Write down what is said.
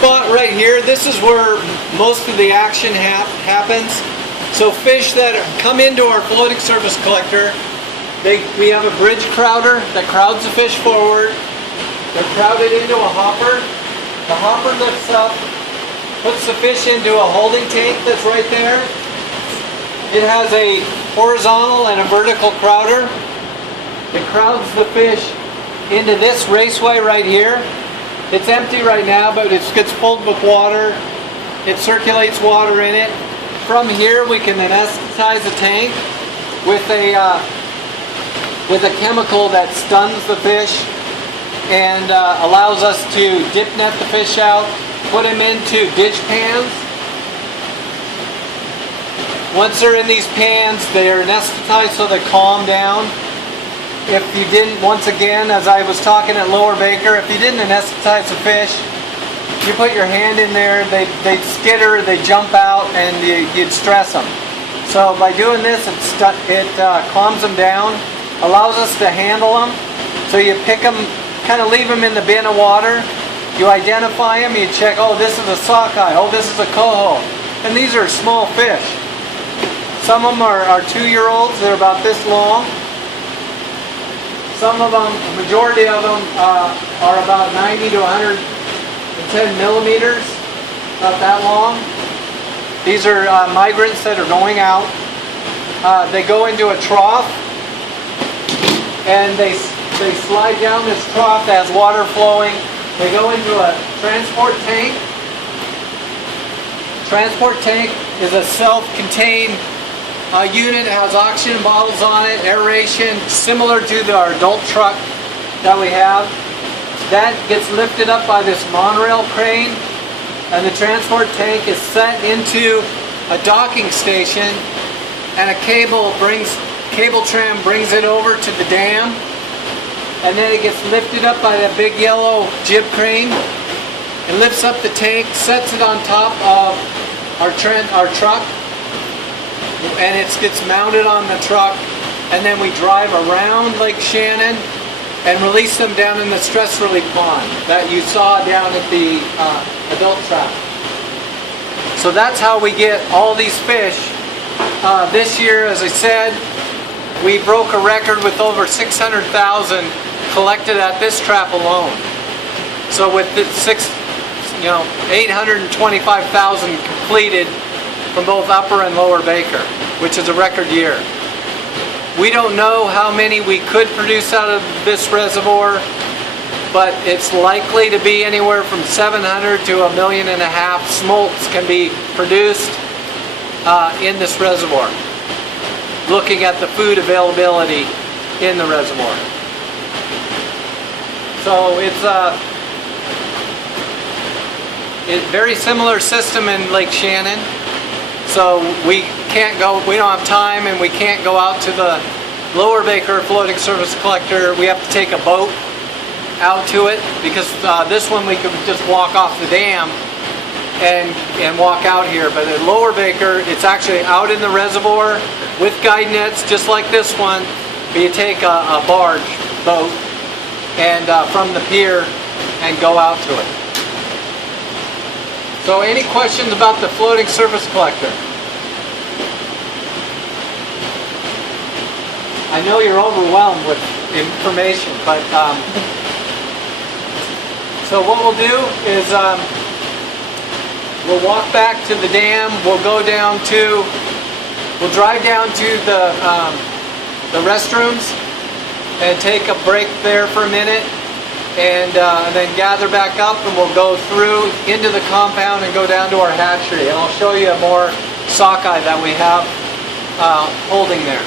spot right here, this is where most of the action happens. So fish that come into our floating surface collector, we have a bridge crowder that crowds the fish forward. They're crowded into a hopper. The hopper lifts up, puts the fish into a holding tank that's right there. It has a horizontal and a vertical crowder. It crowds the fish into this raceway right here. It's empty right now, but it gets filled with water. It circulates water in it. From here, we can anesthetize the tank with a chemical that stuns the fish and allows us to dip net the fish out, put them into ditch pans. Once they're in these pans, they're anesthetized so they calm down. If you didn't, once again, as I was talking at Lower Baker, if you didn't anesthetize the fish, you put your hand in there, they'd skitter, they jump out, and you'd stress them. So by doing this, it calms them down, allows us to handle them. So you pick them, kind of leave them in the bin of water. You identify them, you check, oh, this is a sockeye, oh, this is a coho. And these are small fish. Some of them are 2-year-olds, they're about this long. Some of them, the majority of them are about 90 to 110 millimeters, about that long. These are migrants that are going out. They go into a trough and they slide down this trough that has water flowing. They go into a transport tank. Transport tank is a self-contained unit. It has oxygen bottles on it, aeration, similar to our adult truck that we have. That gets lifted up by this monorail crane, and the transport tank is set into a docking station, and a cable tram brings it over to the dam, and then it gets lifted up by that big yellow jib crane. It lifts up the tank, sets it on top of our truck, and it gets mounted on the truck, and then we drive around Lake Shannon and release them down in the stress relief pond that you saw down at the adult trap. So that's how we get all these fish. This year, as I said, we broke a record with over 600,000 collected at this trap alone. So with the 825,000 completed from both Upper and Lower Baker, which is a record year. We don't know how many we could produce out of this reservoir, but it's likely to be anywhere from 700 to 1.5 million smolts can be produced in this reservoir, looking at the food availability in the reservoir. So it's a very similar system in Lake Shannon. So we don't have time, and we can't go out to the Lower Baker floating surface collector. We have to take a boat out to it, because this one we could just walk off the dam and walk out here. But at Lower Baker, it's actually out in the reservoir with guide nets, just like this one. But you take a barge boat and from the pier and go out to it. So any questions about the floating surface collector? I know you're overwhelmed with information, but so what we'll do is we'll walk back to the dam. We'll drive down to the restrooms and take a break there for a minute. And then gather back up, and we'll go through into the compound and go down to our hatchery, and I'll show you more sockeye that we have holding there.